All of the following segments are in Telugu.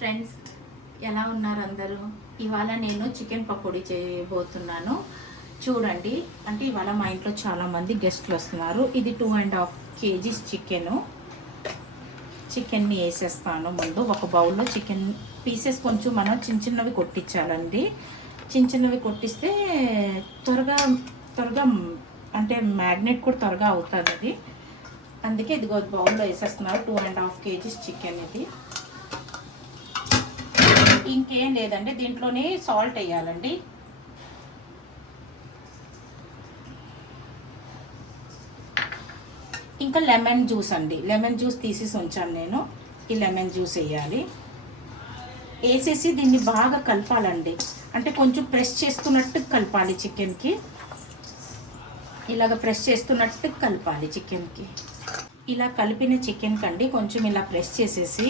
ఫ్రెండ్స్, ఎలా ఉన్నారు అందరూ? ఇవాళ నేను చికెన్ పకోడీ చేయబోతున్నాను. చూడండి, అంటే ఇవాళ మా ఇంట్లో చాలామంది గెస్ట్లు వస్తున్నారు. ఇది 2.5 kgs చికెన్ని వేసేస్తాను. ముందు ఒక బౌల్లో చికెన్ పీసెస్ కొంచెం మనం చిన్నవి కొట్టించాలండి. చిన్నవి కొట్టిస్తే త్వరగా అంటే మ్యాగ్నెట్ కూడా త్వరగా అవుతుంది అది. అందుకే ఇదిగో బౌల్లో వేసేస్తున్నారు. 2.5 kgs చికెన్ ఇది. ఇంకేం లేదండి, దీంట్లోనే సాల్ట్ వేయాలండి. ఇంకా లెమన్ జ్యూస్ అండి, లెమన్ జ్యూస్ తీసేసి ఉంచాను నేను. ఈ లెమన్ జ్యూస్ వేయాలి. వేసేసి దీన్ని బాగా కలపాలండి. అంటే కొంచెం ప్రెస్ చేస్తున్నట్టు కలపాలి చికెన్కి. ఇలాగ ప్రెస్ చేస్తున్నట్టు కలపాలి చికెన్కి. ఇలా కలిపిన చికెన్ కండి కొంచెం ఇలా ప్రెస్ చేసేసి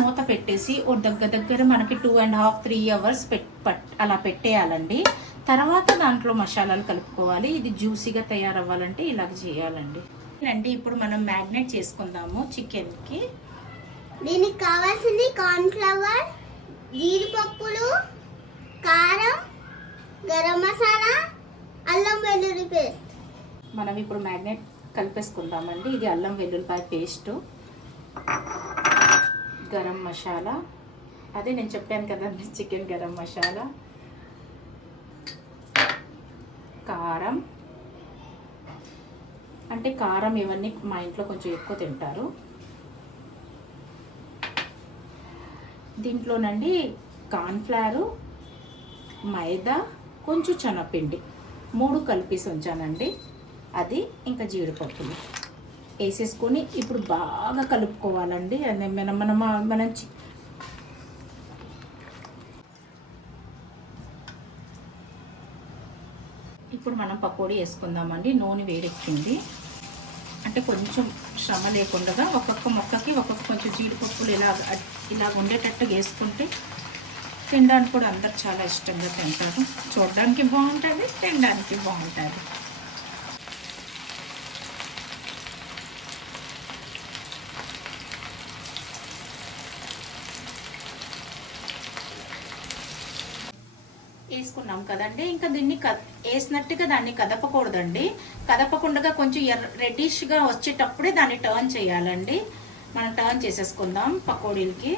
మూత పెట్టేసి ఓ దగ్గర మనకి 2.5-3 hours అలా పెట్టేయాలండి. తర్వాత దాంట్లో మసాలాలు కలుపుకోవాలి. ఇది జ్యూసీగా తయారవ్వాలంటే ఇలాగ చేయాలండి. ఇప్పుడు మనం మ్యాగ్నేట్ చేసుకుందాము చికెన్కి. దీనికి కావాల్సింది కార్న్ఫ్లవర్, జీడిపప్పులు, కారం, గరం మసాలా, అల్లం వెల్లుల్లి పేస్ట్. మనం ఇప్పుడు మ్యాగ్నేట్ కలిపేసుకుందామండి. ఇది అల్లం వెల్లుల్లిపాయ పేస్టు, గరం మసాలా, అదే నేను చెప్పాను కదండి చికెన్ గరం మసాలా, కారం. అంటే కారం ఇవన్నీ మా ఇంట్లో కొంచెం ఎక్కువ తింటారు. దీంట్లోనండి కార్న్ఫ్లవరు, మైదా, కొంచెం శనగపిండి 3 కలిపేసి ఉంచానండి. అది ఇంకా జీడిపప్పులు వేసేసుకొని ఇప్పుడు బాగా కలుపుకోవాలండి. అదే మనం ఇప్పుడు మనం పకోడీ వేసుకుందామండి. నూనె వేడెక్కింది. అంటే కొంచెం శ్రమ లేకుండా ఒక్కొక్క మొక్కకి కొంచెం జీడిపప్పులు ఇలా ఉండేటట్టు వేసుకుంటే తినడానికి కూడా అందరు చాలా ఇష్టంగా తింటారు. చూడడానికి బాగుంటుంది, తినడానికి బాగుంటుంది. వేసుకున్నాం కదండి. ఇంకా దీన్ని వేసినట్టుగా దాన్ని కదపకూడదండి. కదపకుండా కొంచెం రెడ్డిష్గా వచ్చేటప్పుడే దాన్ని టర్న్ చేయాలండి. మనం టర్న్ చేసేసుకుందాం పకోడీలకి.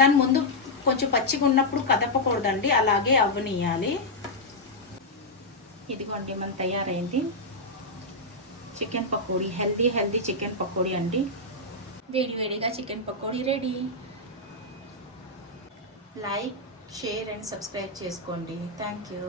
దాని ముందు కొంచెం పచ్చిగా ఉన్నప్పుడు కదపకూడదండి, అలాగే అవ్వనియాలి. ఇదిగోండి మన తయారైంది chicken pakodi. Healthy chicken pakodi అండి. వేడిగా chicken pakodi ready. Like, share and subscribe చేసుకోండి. Thank you.